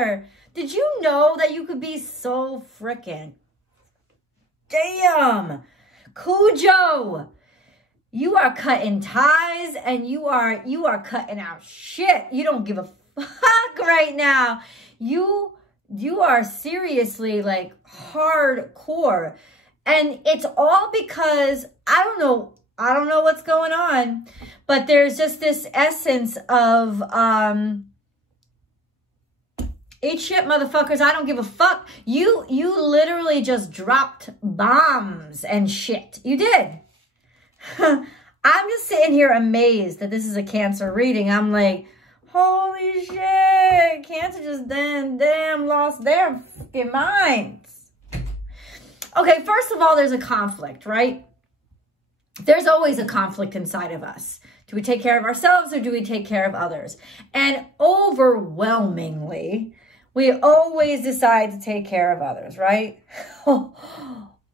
Cancer. Did you know that you could be so freaking damn Cujo? You are cutting ties and you are cutting out shit. You don't give a fuck right now. You are seriously like hardcore. And it's all because I don't know what's going on, but there's just this essence of eat shit, motherfuckers. I don't give a fuck. You literally just dropped bombs and shit. You did. I'm just sitting here amazed that this is a Cancer reading. I'm like, holy shit. Cancer just damn lost their fucking minds. Okay, first of all, there's a conflict, right? There's always a conflict inside of us. Do we take care of ourselves or do we take care of others? And overwhelmingly, we always decide to take care of others, right?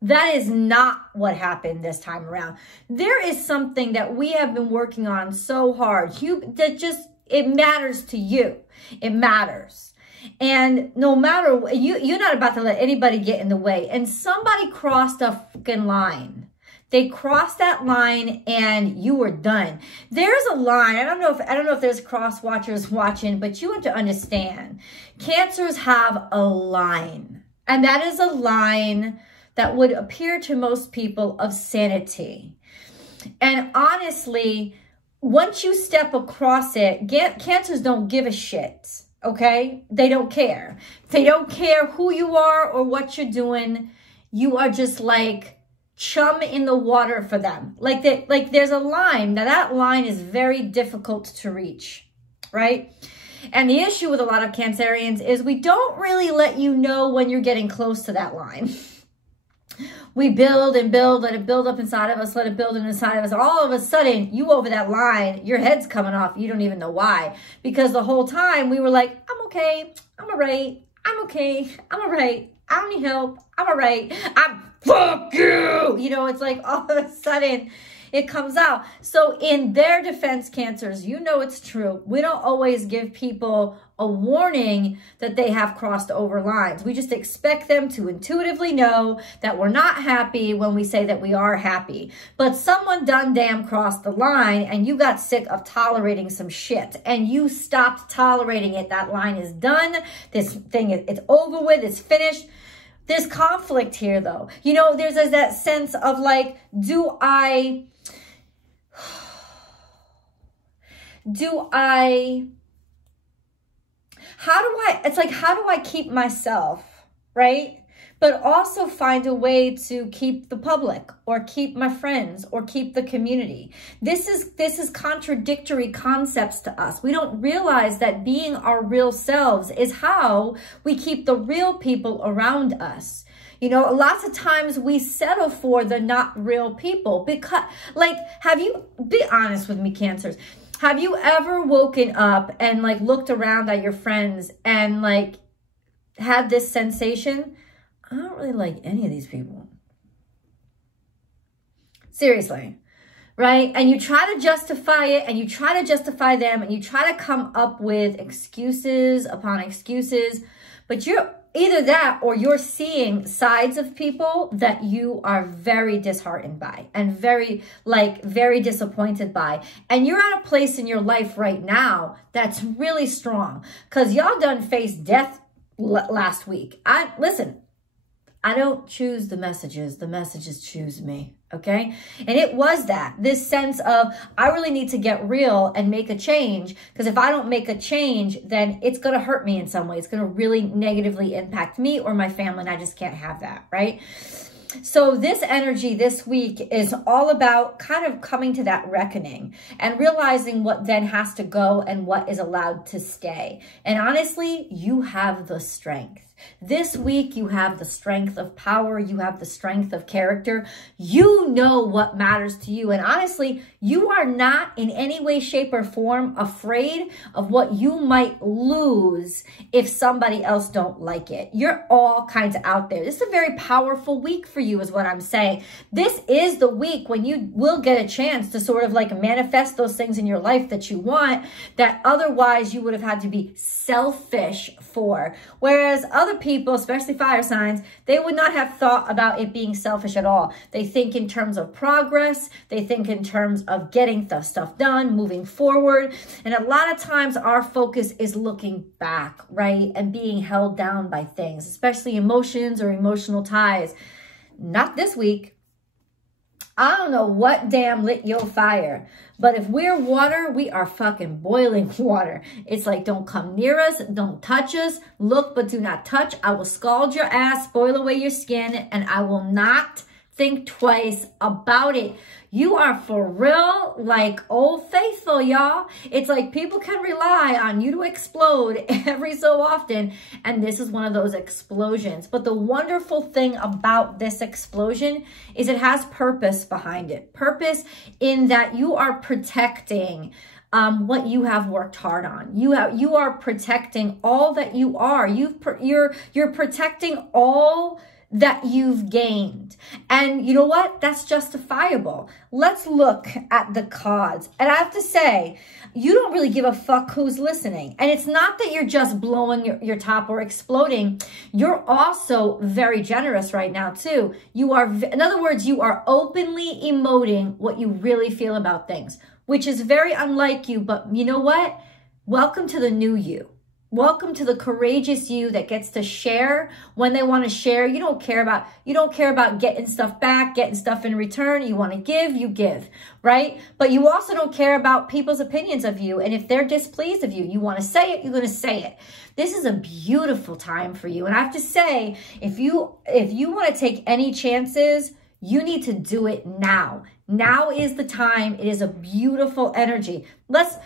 That is not what happened this time around. There is something that we have been working on so hard. It matters to you. It matters. And no matter, you're not about to let anybody get in the way. And somebody crossed a fucking line. They crossed that line and you were done. There's a line. I don't know if there's cross watchers watching, but you have to understand. Cancers have a line. And that is a line that would appear to most people of sanity. And honestly, once you step across it, Cancers don't give a shit, okay? They don't care. They don't care who you are or what you're doing. You are just like chum in the water for them. Like there's a line. Now that line is very difficult to reach, right? And the issue with a lot of Cancerians is we don't really let you know when you're getting close to that line. We build and build, let it build up inside of us, let it build inside of us. All of a sudden, you over that line, your head's coming off. You don't even know why. Because the whole time we were like, I'm okay. I'm all right. I'm okay. I'm all right. I don't need help. I'm all right. Fuck you. You know, it's like all of a sudden it comes out. So in their defense, Cancers, you know it's true. We don't always give people a warning that they have crossed over lines. We just expect them to intuitively know that we're not happy when we say that we are happy. But someone done damn crossed the line and you got sick of tolerating some shit and you stopped tolerating it. That line is done. This thing, it's over with. It's finished. There's conflict here though. You know, there's that sense of like, how do I keep myself, right? But also find a way to keep the public or keep my friends or keep the community. This is contradictory concepts to us. We don't realize that being our real selves is how we keep the real people around us. You know, lots of times we settle for the not real people because, like, be honest with me, Cancers. Have you ever woken up and like looked around at your friends and like had this sensation? I don't really like any of these people. Seriously, right? And you try to justify it and you try to justify them and you try to come up with excuses upon excuses, but you're either that or you're seeing sides of people that you are very disheartened by and very disappointed by. And you're at a place in your life right now that's really strong because y'all done faced death last week. Listen, I don't choose the messages choose me. Okay. And it was this sense of, I really need to get real and make a change. Because if I don't make a change, then it's going to hurt me in some way. It's going to really negatively impact me or my family. And I just can't have that. Right. So this energy this week is all about kind of coming to that reckoning and realizing what then has to go and what is allowed to stay. And honestly, you have the strength. This week, you have the strength of power. You have the strength of character. You know what matters to you. And honestly, you are not in any way, shape, or form afraid of what you might lose if somebody else don't like it. You're all kinds of out there. This is a very powerful week for you is what I'm saying. This is the week when you will get a chance to sort of like manifest those things in your life that you want, that otherwise you would have had to be selfish for. Whereas other people, especially fire signs, they would not have thought about it being selfish at all. They think in terms of progress. They think in terms of getting the stuff done, moving forward. And a lot of times our focus is looking back, right? And being held down by things, especially emotions or emotional ties. Not this week. I don't know what damn lit your fire, but if we're water, we are fucking boiling water. It's like, don't come near us, don't touch us, look but do not touch. I will scald your ass, spoil away your skin, and I will not think twice about it. You are for real, like Old Faithful, y'all. It's like people can rely on you to explode every so often, and this is one of those explosions. But the wonderful thing about this explosion is it has purpose behind it. Purpose in that you are protecting what you have worked hard on. You are protecting all that you are. You're protecting all that you've gained. And you know what? That's justifiable. Let's look at the cards. And I have to say, you don't really give a fuck who's listening. And it's not that you're just blowing your top or exploding. You're also very generous right now too. You are, in other words, you are openly emoting what you really feel about things, which is very unlike you. But you know what? Welcome to the new you. Welcome to the courageous you that gets to share when they want to share. You don't care about getting stuff back, getting stuff in return. You want to give, you give, right? But you also don't care about people's opinions of you. And if they're displeased of you, you want to say it, you're going to say it. This is a beautiful time for you. And I have to say, if you want to take any chances, you need to do it now. Now is the time. It is a beautiful energy. Let's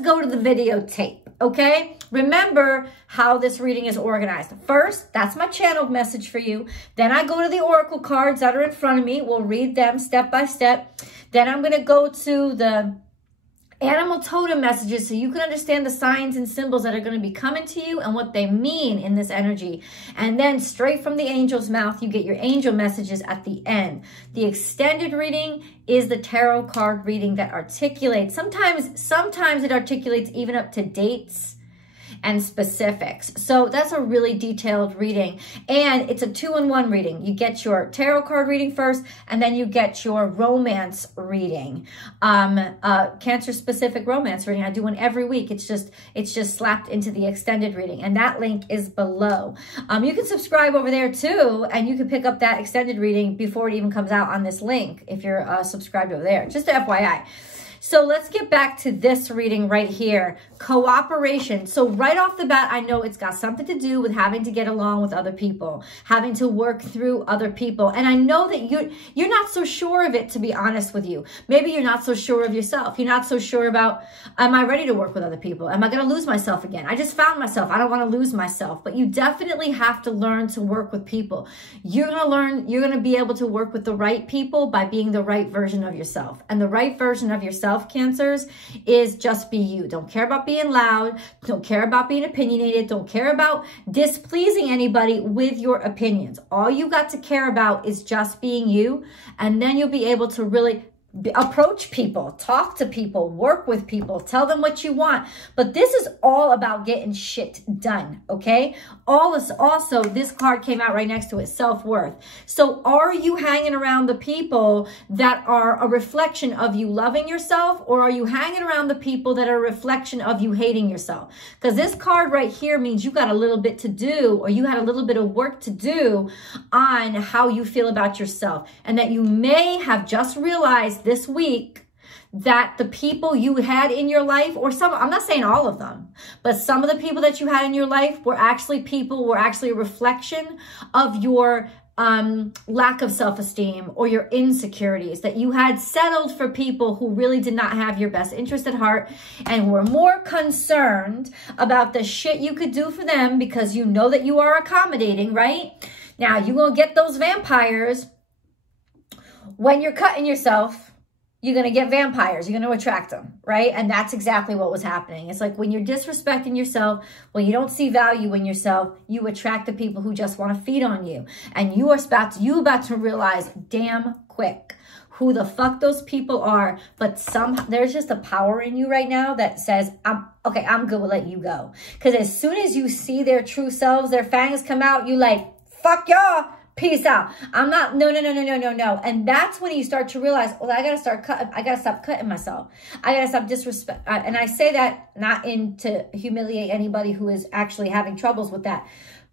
go to the videotape, okay? Remember how this reading is organized. First, that's my channeled message for you. Then I go to the oracle cards that are in front of me. We'll read them step by step. Then I'm going to go to the animal totem messages so you can understand the signs and symbols that are going to be coming to you and what they mean in this energy. And then straight from the angel's mouth, you get your angel messages at the end. The extended reading is the tarot card reading that articulates. Sometimes it articulates even up to dates and specifics. So that's a really detailed reading. And it's a 2-in-1 reading. You get your tarot card reading first, and then you get your romance reading. Cancer specific romance reading. I do one every week. It's just slapped into the extended reading. And that link is below. You can subscribe over there too, and you can pick up that extended reading before it even comes out on this link if you're subscribed over there. Just FYI. So let's get back to this reading right here. Cooperation. So right off the bat, I know it's got something to do with having to get along with other people, having to work through other people. And I know that you're not so sure of it, to be honest with you. Maybe you're not so sure of yourself. You're not so sure about, am I ready to work with other people? Am I going to lose myself again? I just found myself. I don't want to lose myself. But you definitely have to learn to work with people. You're going to be able to work with the right people by being the right version of yourself. And the right version of yourself, Cancers, is just be you. Don't care about being loud. Don't care about being opinionated. Don't care about displeasing anybody with your opinions. All you got to care about is just being you. And then you'll be able to really approach people, talk to people, work with people, tell them what you want. But this is all about getting shit done, okay? Also, this card came out right next to it, self-worth. So are you hanging around the people that are a reflection of you loving yourself, or are you hanging around the people that are a reflection of you hating yourself? Because this card right here means you got a little bit to do, or you had a little bit of work to do on how you feel about yourself, and that you may have just realized this week that the people you had in your life, or some, I'm not saying all of them, but some of the people that you had in your life were actually a reflection of your lack of self-esteem or your insecurities, that you had settled for people who really did not have your best interest at heart and were more concerned about the shit you could do for them because you know that you are accommodating, right? Now, you're going to get those vampires when you're cutting yourself. You're going to get vampires. You're going to attract them, right? And that's exactly what was happening. It's like when you're disrespecting yourself, when you don't see value in yourself, you attract the people who just want to feed on you. And you are about to realize damn quick who the fuck those people are. But there's just a power in you right now that says, I'm good to let you go. Because as soon as you see their true selves, their fangs come out, you like, fuck y'all. Peace out. I'm not, no. And that's when you start to realize, well, I got to stop cutting myself. I got to stop disrespect. And I say that not to humiliate anybody who is actually having troubles with that,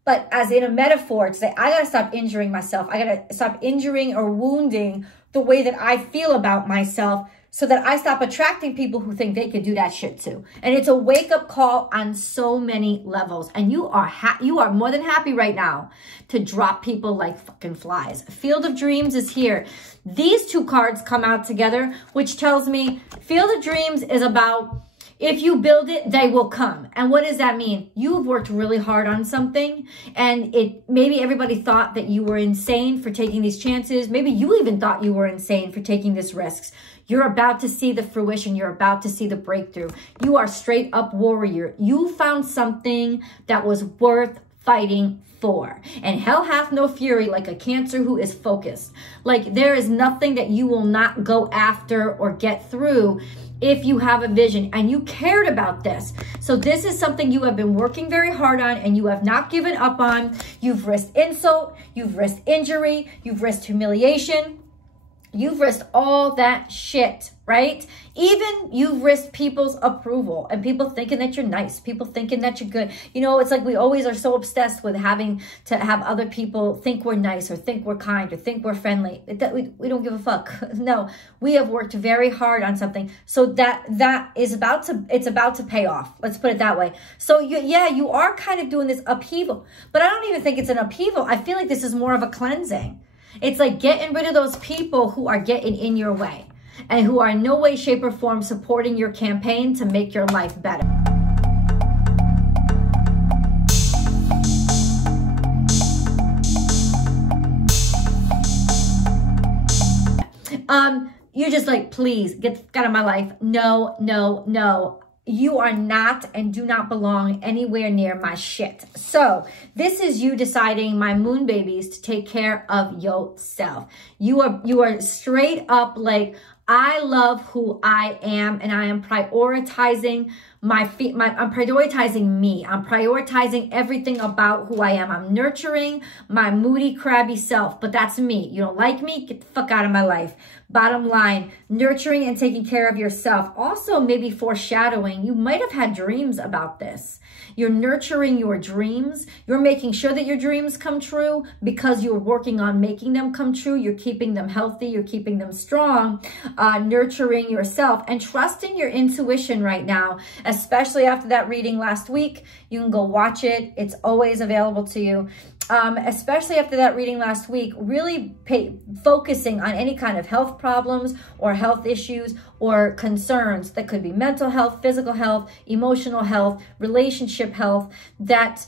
but as in a metaphor to say, I got to stop injuring myself. I got to stop injuring or wounding the way that I feel about myself, so that I stop attracting people who think they could do that shit too. And it's a wake-up call on so many levels. And you are more than happy right now to drop people like fucking flies. Field of Dreams is here. These two cards come out together, which tells me Field of Dreams is about, if you build it, they will come. And what does that mean? You've worked really hard on something, and maybe everybody thought that you were insane for taking these chances. Maybe you even thought you were insane for taking these risks. You're about to see the fruition. You're about to see the breakthrough. You are straight up warrior. You found something that was worth fighting for. And hell hath no fury like a Cancer who is focused. Like there is nothing that you will not go after or get through if you have a vision and you cared about this. So this is something you have been working very hard on and you have not given up on. You've risked insult. You've risked injury. You've risked humiliation. You've risked all that shit, right? Even you've risked people's approval and people thinking that you're nice, people thinking that you're good. You know, it's like we always are so obsessed with having to have other people think we're nice or think we're kind or think we're friendly. We don't give a fuck. No, we have worked very hard on something. So that is about to pay off. Let's put it that way. So you are kind of doing this upheaval, but I don't even think it's an upheaval. I feel like this is more of a cleansing. It's like getting rid of those people who are getting in your way and who are in no way, shape, or form supporting your campaign to make your life better. You're just like, please get out of my life. No. You are not and do not belong anywhere near my shit. So this is you deciding, my moon babies, to take care of yourself. You are straight up like, I love who I am, and I am prioritizing I'm prioritizing me. I'm prioritizing everything about who I am. I'm nurturing my moody, crabby self, but that's me. You don't like me? Get the fuck out of my life. Bottom line, nurturing and taking care of yourself. Also, maybe foreshadowing, you might have had dreams about this. You're nurturing your dreams. You're making sure that your dreams come true because you're working on making them come true. You're keeping them healthy. You're keeping them strong. Nurturing yourself and trusting your intuition right now, especially after that reading last week. You can go watch it. It's always available to you. Especially after that reading last week, really focusing on any kind of health problems or health issues or concerns that could be mental health, physical health, emotional health, relationship health, that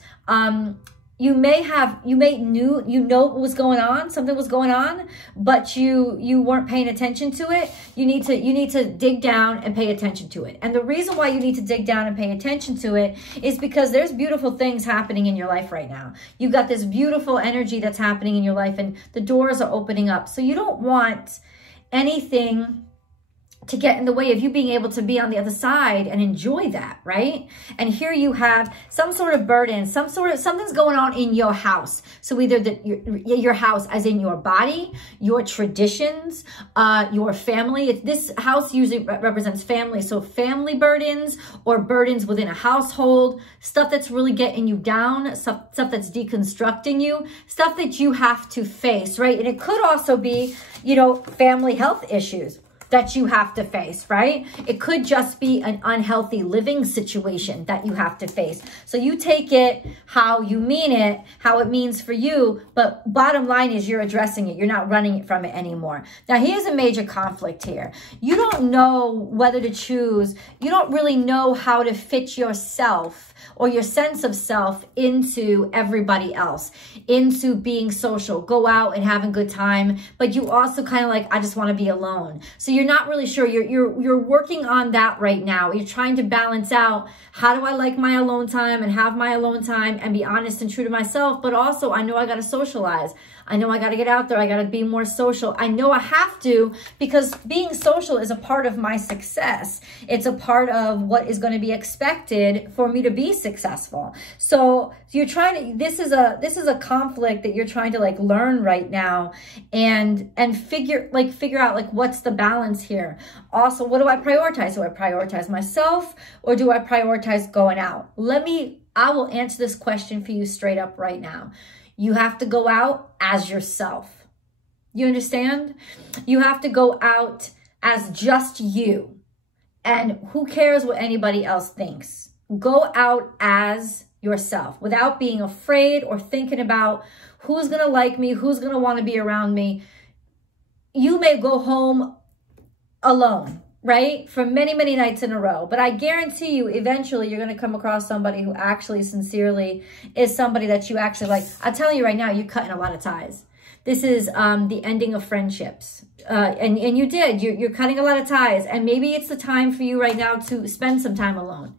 you know what was going on, something was going on, but you weren't paying attention to it. You need to dig down and pay attention to it. And the reason why you need to dig down and pay attention to it is because there's beautiful things happening in your life right now. You've got this beautiful energy that's happening in your life and the doors are opening up. So you don't want anything to get in the way of you being able to be on the other side and enjoy that, right? And here you have some sort of burden, something's going on in your house. So either your house as in your body, your traditions, your family. This house usually represents family. So family burdens or burdens within a household, stuff that's really getting you down, stuff that's deconstructing you, stuff that you have to face, right? And it could also be, family health issues. that you have to face, right? It could just be an unhealthy living situation that you have to face. So you take it how you mean it, how it means for you, but bottom line is you're addressing it. You're not running from it anymore. Now, here's a major conflict here. You don't know whether to choose. You don't really know how to fit yourself or your sense of self into everybody else, into being social, go out and having a good time, but you also kind of like, I just want to be alone. So you're not really sure. You're working on that right now. You're trying to balance out, how do I like my alone time and have my alone time and be honest and true to myself, but also I know I got to socialize. I know I got to get out there. I got to be more social. I know I have to, because being social is a part of my success. It's a part of what is going to be expected for me to be successful. So you're trying to, this is a conflict that you're trying to like learn right now and figure out like what's the balance here. Also, what do I prioritize? Do I prioritize myself or do I prioritize going out? I will answer this question for you straight up right now. You have to go out as yourself. You understand? You have to go out as just you. And who cares what anybody else thinks? Go out as yourself without being afraid or thinking about who's going to like me, who's going to want to be around me. You may go home alone, right? For many, many nights in a row. But I guarantee you, eventually you're going to come across somebody who actually sincerely is somebody that you actually like. I'm telling you right now, you're cutting a lot of ties. This is the ending of friendships. And you did. You're cutting a lot of ties. And maybe it's the time for you right now to spend some time alone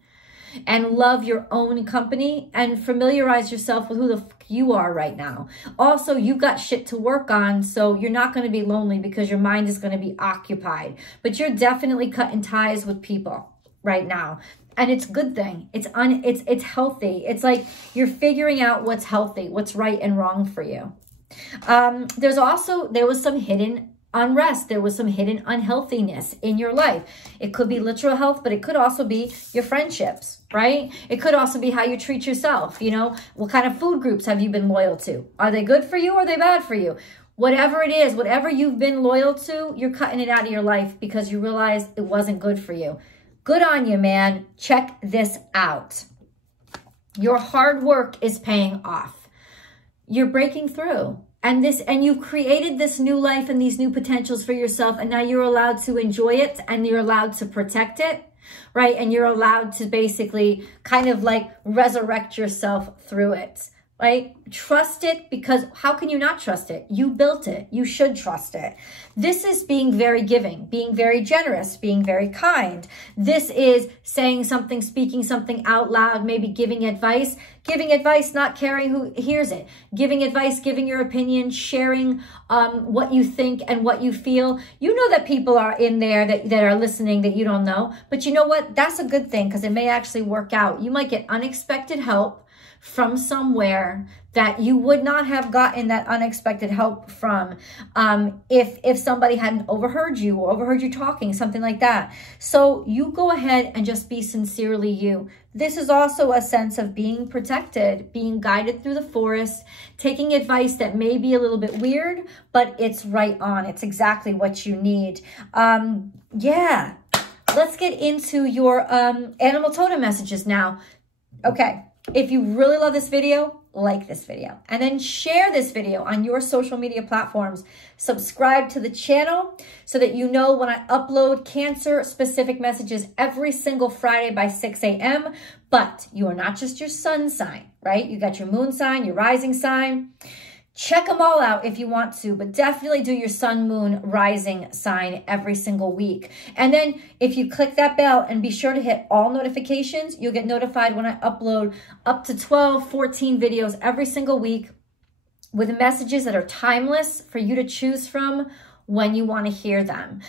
and love your own company and familiarize yourself with who the fuck you are right now. Also, you got shit to work on, so you're not going to be lonely because your mind is going to be occupied. But you're definitely cutting ties with people right now. And it's a good thing. It's healthy. It's like you're figuring out what's healthy, what's right and wrong for you. There was some hidden unrest. There was some hidden unhealthiness in your life. It could be literal health, but it could also be your friendships, right? It could also be how you treat yourself. You know, what kind of food groups have you been loyal to? Are they good for you or are they bad for you? Whatever it is, whatever you've been loyal to, you're cutting it out of your life because you realize it wasn't good for you. Good on you, man. Check this out. Your hard work is paying off. You're breaking through. And you created this new life and these new potentials for yourself. And now you're allowed to enjoy it and you're allowed to protect it, right? And you're allowed to basically kind of like resurrect yourself through it, right? Trust it, because how can you not trust it? You built it. You should trust it. This is being very giving, being very generous, being very kind. This is saying something, speaking something out loud, maybe giving advice, not caring who hears it, giving advice, giving your opinion, sharing what you think and what you feel. You know that people are in there that are listening that you don't know, but you know what? That's a good thing because it may actually work out. You might get unexpected help from somewhere that you would not have gotten that unexpected help from if somebody hadn't overheard you or overheard you talking, something like that. So you go ahead and just be sincerely you. This is also a sense of being protected, being guided through the forest, taking advice that may be a little bit weird, but it's right on. It's exactly what you need. Yeah, let's get into your animal totem messages now. Okay. If you really love this video, like this video, and then share this video on your social media platforms. Subscribe to the channel so that you know when I upload Cancer-specific messages every single Friday by 6 a.m. But you are not just your sun sign, right? You got your moon sign, your rising sign. Check them all out if you want to, but definitely do your sun, moon, rising sign every single week. And then if you click that bell and be sure to hit all notifications, you'll get notified when I upload up to 12, 14 videos every single week with messages that are timeless for you to choose from when you want to hear them.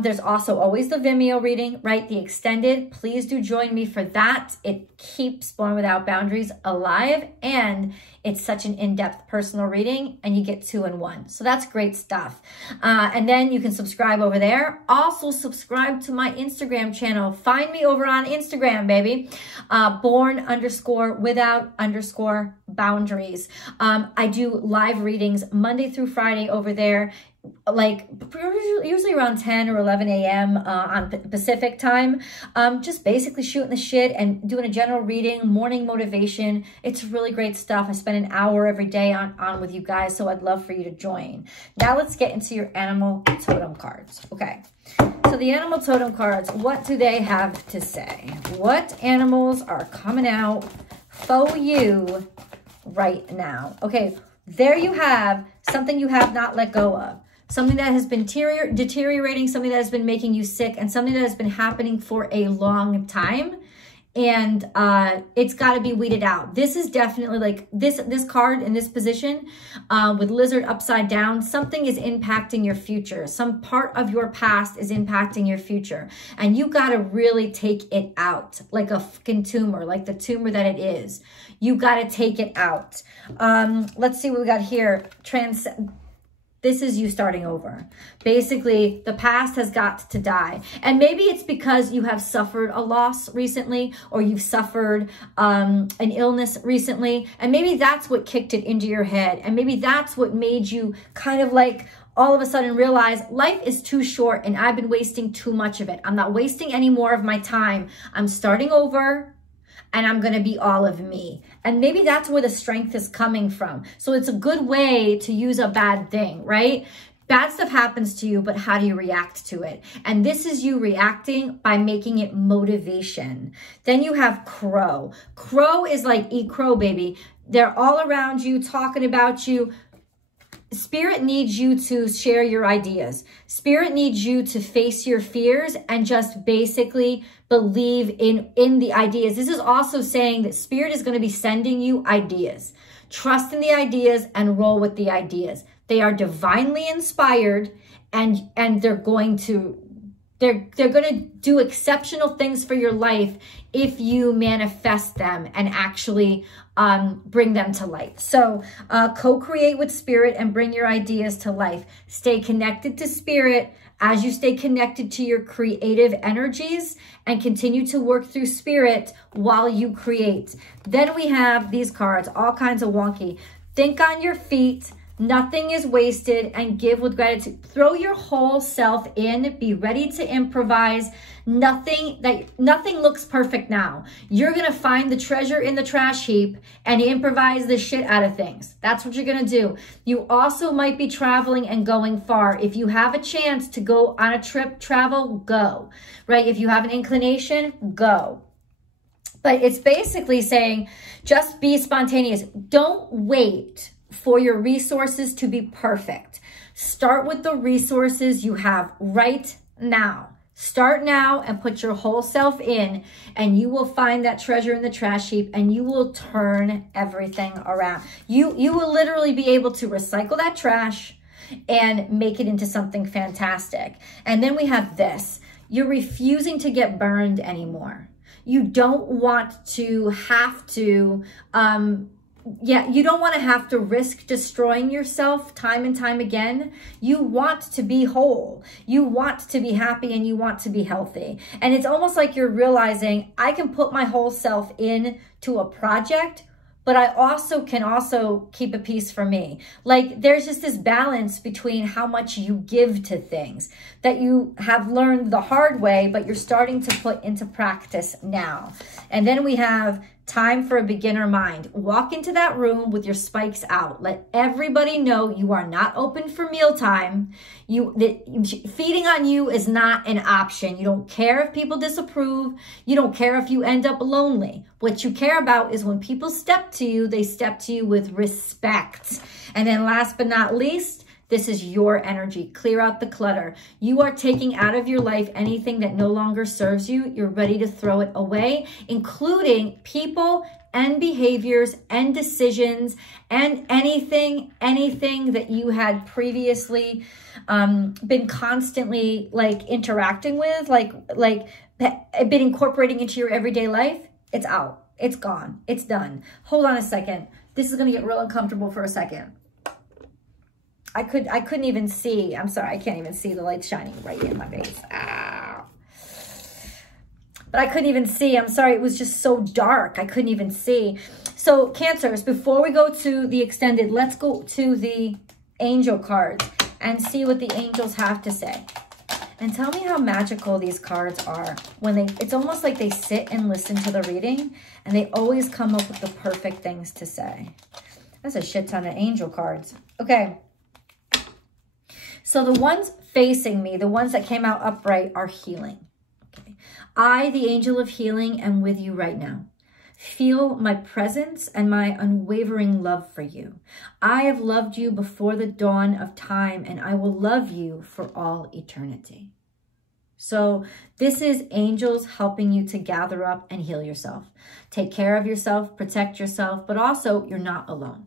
There's also always the Vimeo reading, right? The extended. Please do join me for that. It keeps Born Without Boundaries alive, and it's such an in-depth personal reading, and you get 2 in 1. So that's great stuff. And then you can subscribe over there. Also subscribe to my Instagram channel. Find me over on Instagram, baby. Born_without_boundaries. I do live readings Monday through Friday over there. like usually around 10 or 11 a.m. On Pacific time, just basically shooting the shit and doing a general reading, morning motivation. It's really great stuff. I spend an hour every day on with you guys, so I'd love for you to join. Now let's get into your animal totem cards. Okay, so the animal totem cards, what do they have to say? What animals are coming out for you right now? Okay, there you have something you have not let go of. Something that has been deteriorating, something that has been making you sick, and something that has been happening for a long time. And it's got to be weeded out. This is definitely like this card in this position with lizard upside down. Something is impacting your future. Some part of your past is impacting your future. And you got to really take it out like a fucking tumor, like the tumor that it is. You got to take it out. Let's see what we got here. This is you starting over. Basically, the past has got to die. And maybe it's because you have suffered a loss recently, or you've suffered an illness recently. And maybe that's what kicked it into your head. And maybe that's what made you kind of like all of a sudden realize life is too short and I've been wasting too much of it. I'm not wasting any more of my time. I'm starting over. And I'm going to be all of me. And maybe that's where the strength is coming from. So it's a good way to use a bad thing, right? Bad stuff happens to you, but how do you react to it? And this is you reacting by making it motivation. Then you have crow. Crow is like eat crow, baby. They're all around you, talking about you. Spirit needs you to share your ideas. Spirit needs you to face your fears and just basically believe in the ideas. This is also saying that Spirit is going to be sending you ideas. Trust in the ideas and roll with the ideas. They are divinely inspired, and they're going to do exceptional things for your life if you manifest them and actually bring them to life. So co-create with Spirit and bring your ideas to life. Stay connected to Spirit as you stay connected to your creative energies, and continue to work through Spirit while you create. Then we have these cards, all kinds of wonky. Think on your feet. Nothing is wasted, and give with gratitude. Throw your whole self in. Be ready to improvise. Nothing looks perfect now. You're going to find the treasure in the trash heap and improvise the shit out of things. That's what you're going to do. You also might be traveling and going far. If you have a chance to go on a trip, travel, go. Right? If you have an inclination, go. But it's basically saying just be spontaneous. Don't wait for your resources to be perfect. Start with the resources you have right now. Start now and put your whole self in, and you will find that treasure in the trash heap, and you will turn everything around. You will literally be able to recycle that trash and make it into something fantastic. And then we have this. You're refusing to get burned anymore. You don't want to have to you don't want to have to risk destroying yourself time and time again. You want to be whole. You want to be happy, and you want to be healthy. And it's almost like you're realizing I can put my whole self in to a project, but I can keep a piece for me. Like there's just this balance between how much you give to things that you have learned the hard way, but you're starting to put into practice now. And then we have time for a beginner mind. Walk into that room with your spikes out. Let everybody know you are not open for mealtime. Feeding on you is not an option. You don't care if people disapprove. You don't care if you end up lonely. What you care about is when people step to you, they step to you with respect. And then last but not least, this is your energy. Clear out the clutter. You are taking out of your life anything that no longer serves you. You're ready to throw it away, including people and behaviors and decisions and anything that you had previously been constantly like interacting with, like been incorporating into your everyday life. It's out. It's gone. It's done. Hold on a second. This is going to get real uncomfortable for a second. I couldn't even see. I'm sorry, I can't even see. The light's shining right in my face. Ah. But I couldn't even see. I'm sorry, it was just so dark. I couldn't even see. So Cancers, before we go to the extended, let's go to the angel cards. and see what the angels have to say. And tell me how magical these cards are. It's almost like they sit and listen to the reading, and they always come up with the perfect things to say. That's a shit ton of angel cards. Okay. So the ones facing me, the ones that came out upright, are healing. Okay. I, the angel of healing, am with you right now. Feel my presence and my unwavering love for you. I have loved you before the dawn of time, and I will love you for all eternity. So this is angels helping you to gather up and heal yourself. Take care of yourself, protect yourself, but also you're not alone,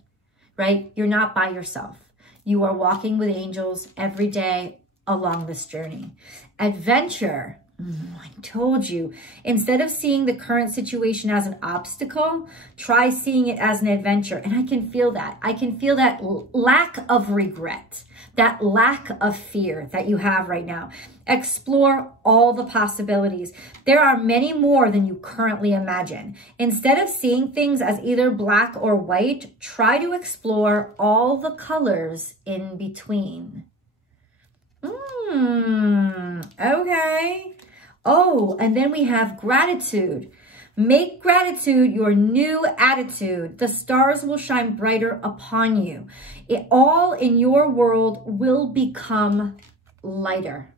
right? You're not by yourself. You are walking with angels every day along this journey. Adventure. I told you, instead of seeing the current situation as an obstacle, try seeing it as an adventure. And I can feel that. I can feel that lack of regret, that lack of fear that you have right now. Explore all the possibilities. There are many more than you currently imagine. Instead of seeing things as either black or white, try to explore all the colors in between. Okay. Oh, and then we have gratitude. Make gratitude your new attitude. The stars will shine brighter upon you. It all in your world will become lighter.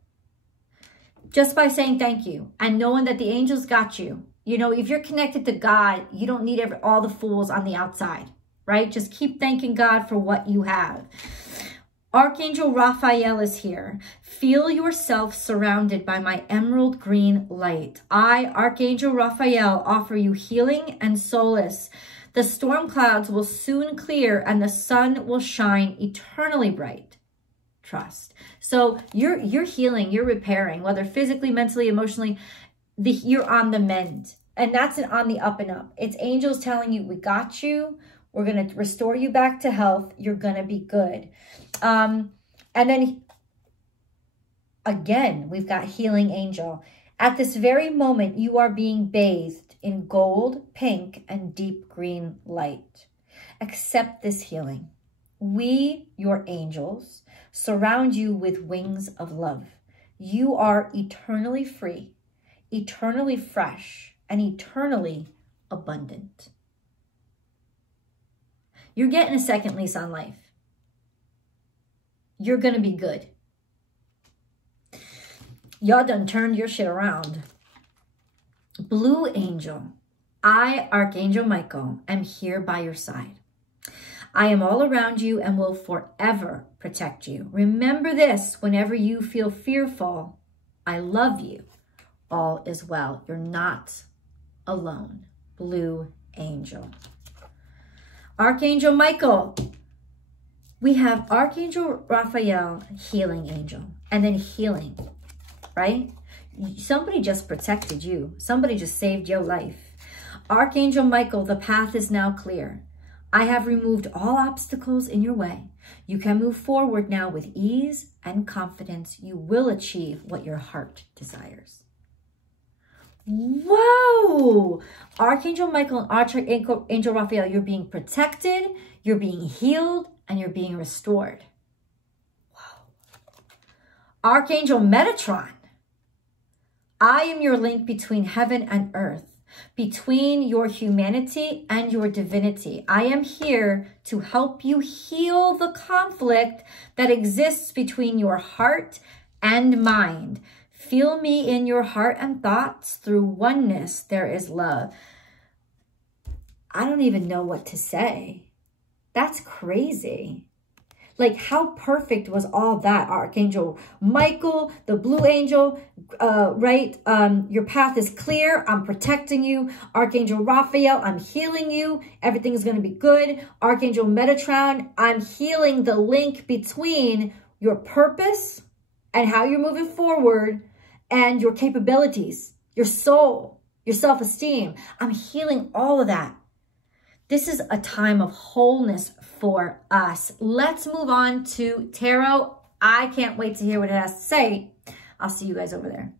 Just by saying thank you and knowing that the angels got you. You know, if you're connected to God, you don't need all the fools on the outside, right? Just keep thanking God for what you have. Archangel Raphael is here. Feel yourself surrounded by my emerald green light. I, Archangel Raphael, offer you healing and solace. The storm clouds will soon clear and the sun will shine eternally bright. Trust. So you're healing, you're repairing, whether physically, mentally, emotionally, you're on the mend. And that's on the up and up. It's angels telling you, we got you. We're going to restore you back to health. You're going to be good. And then again, we've got healing angel. At this very moment, you are being bathed in gold, pink, and deep green light. Accept this healing. We, your angels, surround you with wings of love. You are eternally free, eternally fresh, and eternally abundant. You're getting a second lease on life. You're going to be good. Y'all done turned your shit around. Blue angel. I, Archangel Michael, am here by your side. I am all around you and will forever protect you. Remember this whenever you feel fearful. I love you. All is well. You're not alone. Blue angel. Archangel Michael. We have Archangel Raphael, healing angel, and then healing, right? Somebody just protected you. Somebody just saved your life. Archangel Michael, the path is now clear. I have removed all obstacles in your way. You can move forward now with ease and confidence. You will achieve what your heart desires. Whoa! Archangel Michael and Archangel Raphael, you're being protected, you're being healed, and you're being restored. Wow. Archangel Metatron. I am your link between heaven and earth, between your humanity and your divinity. I am here to help you heal the conflict that exists between your heart and mind. Feel me in your heart and thoughts. Through oneness, there is love. I don't even know what to say. That's crazy. Like, how perfect was all that? Archangel Michael, the blue angel, right? Your path is clear. I'm protecting you. Archangel Raphael, I'm healing you. Everything is going to be good. Archangel Metatron, I'm healing the link between your purpose and how you're moving forward and your capabilities, your soul, your self-esteem. I'm healing all of that. This is a time of wholeness for us. Let's move on to tarot. I can't wait to hear what it has to say. I'll see you guys over there.